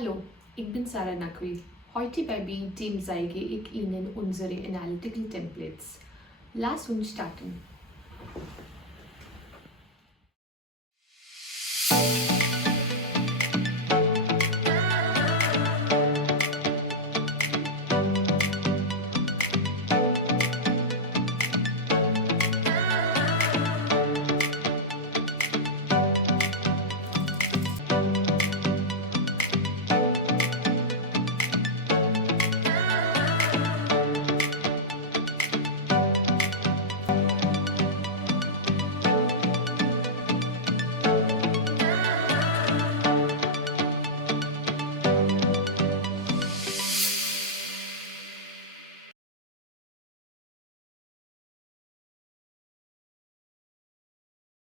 Hallo, ich bin Sara N. Heute bei B.i.Team zeige ich Ihnen unsere Analytical Templates. Lass uns starten.